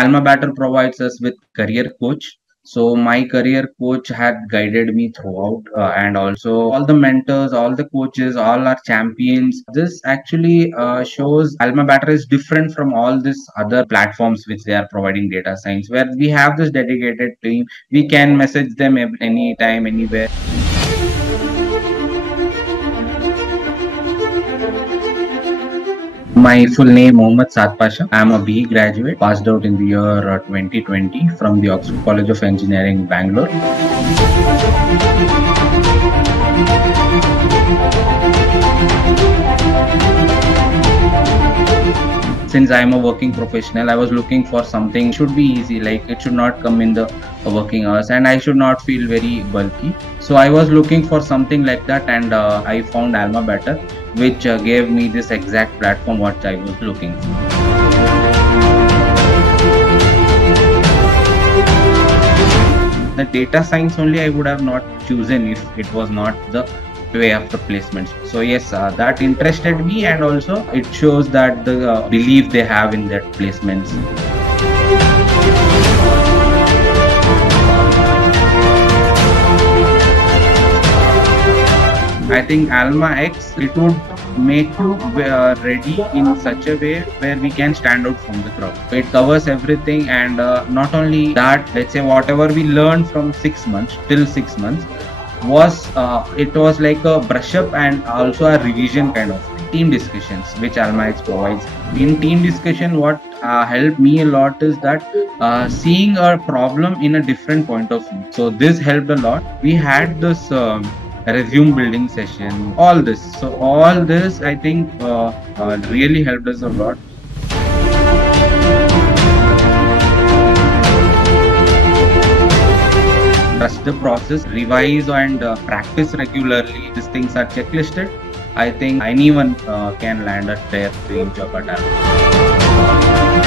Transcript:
AlmaBetter provides us with career coach. So my career coach had guided me throughout, and also all the mentors, all the coaches, all our champions. This actually shows AlmaBetter is different from all these other platforms which they are providing data science, where we have this dedicated team. We can message them anytime, anywhere. My full name Mohammed Pasha. I am a BE graduate, passed out in the year 2020 from the Oxford College of Engineering, Bangalore. Since I am a working professional, I was looking for something should be easy, like it should not come in the working hours, and I should not feel very bulky. So I was looking for something like that, and I found AlmaBetter, which gave me this exact platform what I was looking for. The data science only I would have not chosen if it was not the way of the placements. So yes, that interested me, and also it shows that the belief they have in that placements. I think Alma X, it would make you ready in such a way where we can stand out from the crowd. It covers everything, and not only that, let's say whatever we learned from 6 months till 6 months was it was like a brush up and also a revision kind of thing. Team discussions which Alma X provides. In team discussion, what helped me a lot is that seeing a problem in a different point of view. So this helped a lot. We had this resume building session, all this. So all this I think really helped us a lot. Trust the process, revise and practice regularly. These things are checklisted. I think anyone can land at their dream job at Alma.